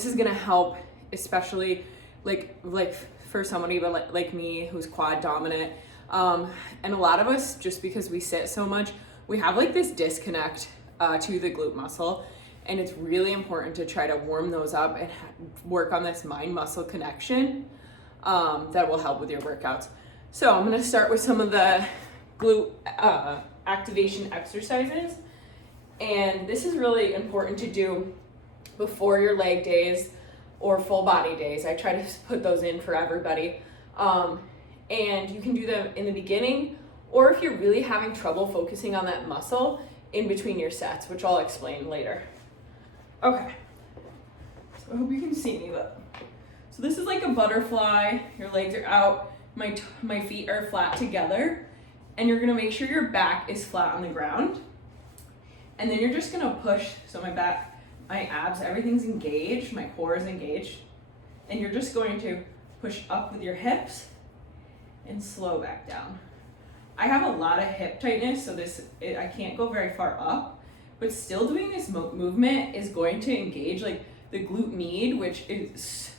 This is gonna help, especially like for somebody but like me who's quad dominant. And a lot of us, just because we sit so much, we have like this disconnect to the glute muscle. And it's really important to try to warm those up and work on this mind muscle connection that will help with your workouts. So I'm gonna start with some of the glute activation exercises. And this is really important to do before your leg days or full body days. I try to put those in for everybody. And you can do them in the beginning, or if you're really having trouble focusing on that muscle, in between your sets, which I'll explain later. Okay, so I hope you can see me, but so this is like a butterfly. Your legs are out, my feet are flat together, and you're gonna make sure your back is flat on the ground. And then you're just gonna push, so my back, my abs, everything's engaged, my core is engaged. And you're just going to push up with your hips and slow back down. I have a lot of hip tightness, so I can't go very far up, but still doing this movement is going to engage like the glute med, which is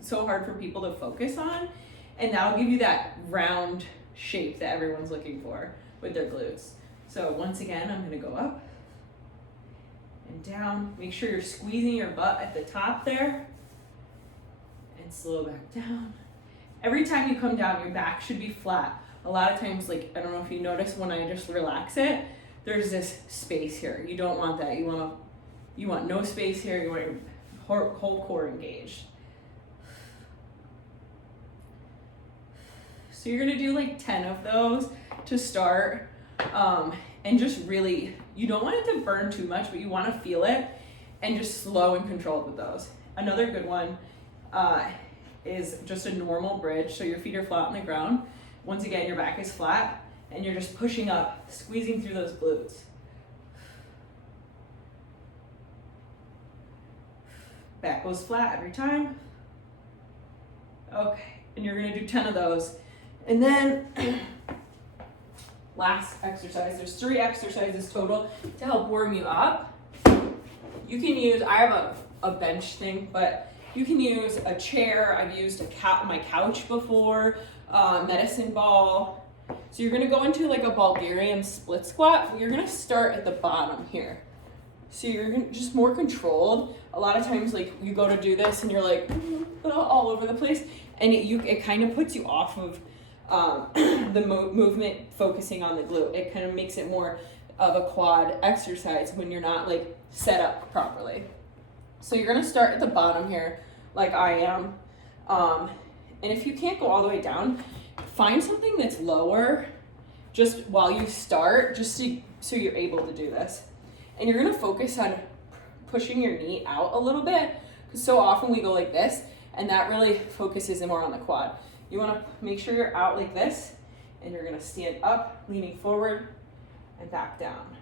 so hard for people to focus on. And that'll give you that round shape that everyone's looking for with their glutes. So once again, I'm gonna go up and down. Make sure you're squeezing your butt at the top there and slow back down. Every time you come down, your back should be flat. A lot of times, like, I don't know if you notice when I just relax it, there's this space here. You don't want that. You want no space here. You want your whole core engaged. So you're gonna do like 10 of those to start. And just really, you don't want it to burn too much, but you want to feel it and just slow and controlled with those. Another good one is just a normal bridge. So your feet are flat on the ground. Once again, your back is flat and you're just pushing up, squeezing through those glutes. Back goes flat every time. Okay, and you're gonna do 10 of those. And then last exercise, there's 3 exercises total to help warm you up. You can use, I have a bench thing, but you can use a chair. I've used my couch before, medicine ball. So you're gonna go into like a Bulgarian split squat, but you're gonna start at the bottom here. So you're just more controlled. A lot of times like you go to do this and you're like all over the place, and it kind of puts you off of the movement focusing on the glute. It kind of makes it more of a quad exercise when you're not like set up properly. So you're gonna start at the bottom here, like I am. And if you can't go all the way down, find something that's lower just while you start, so you're able to do this. And you're gonna focus on pushing your knee out a little bit, because so often we go like this, and that really focuses more on the quad. You want to make sure you're out like this, and you're going to stand up, leaning forward, and back down.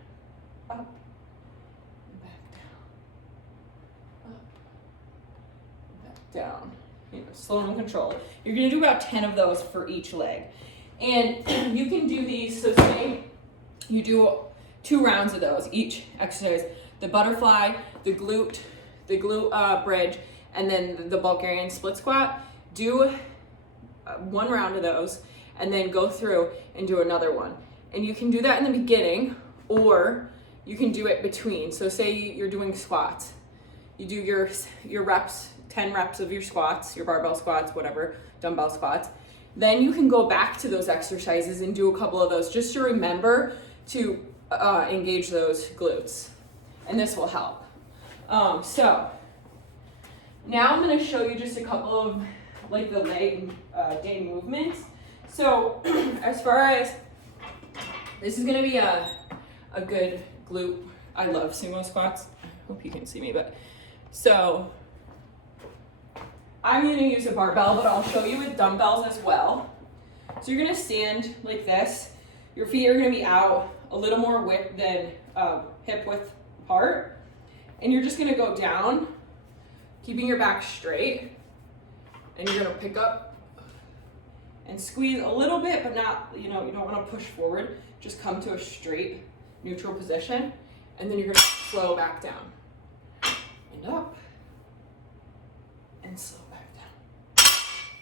Up, and back down. Up, and back down. Slow and controlled. You're going to do about 10 of those for each leg. And you can do these, so say you do 2 rounds of those, each exercise. The butterfly, the glute bridge, and then the Bulgarian split squat. Do 1 round of those and then go through and do another one. And you can do that in the beginning, or you can do it between. So say you're doing squats. You do your reps, 10 reps of your squats, your barbell squats, whatever, dumbbell squats. Then you can go back to those exercises and do a couple of those just to remember to engage those glutes. And this will help. So now I'm gonna show you just a couple of like the leg day movements. So as far as, this is gonna be a good glute. I love sumo squats. I hope you can see me, but so I'm gonna use a barbell, but I'll show you with dumbbells as well. So you're gonna stand like this. Your feet are gonna be out a little more width than hip width apart. And you're just gonna go down, keeping your back straight. And you're gonna pick up and squeeze a little bit, but not, you don't wanna push forward. Just come to a straight, neutral position. And then you're gonna slow back down. And up, and slow back down.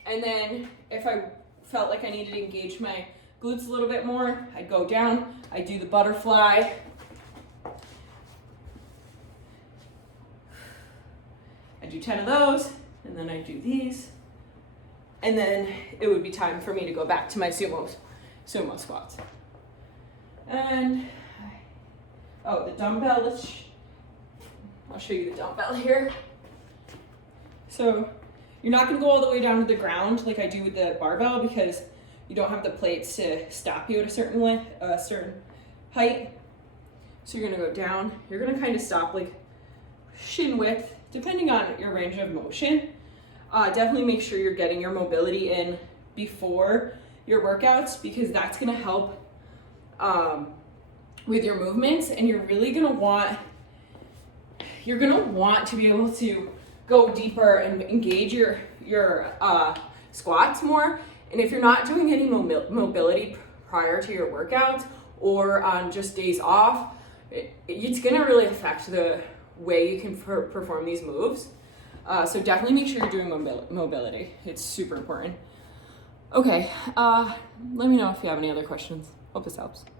And then if I felt like I needed to engage my glutes a little bit more, I'd go down, I do the butterfly. I do 10 of those, and then I do these. And then it would be time for me to go back to my sumo squats. And, oh, the dumbbell, I'll show you the dumbbell here. So you're not gonna go all the way down to the ground like I do with the barbell because you don't have the plates to stop you at a certain height. So you're gonna go down, you're gonna kind of stop like shin width, depending on your range of motion. Definitely make sure you're getting your mobility in before your workouts because that's gonna help with your movements, and you're really gonna want to be able to go deeper and engage your squats more. And if you're not doing any mobility prior to your workouts or on just days off, it's gonna really affect the way you can perform these moves. So definitely make sure you're doing mobility. It's super important. Okay, let me know if you have any other questions. Hope this helps.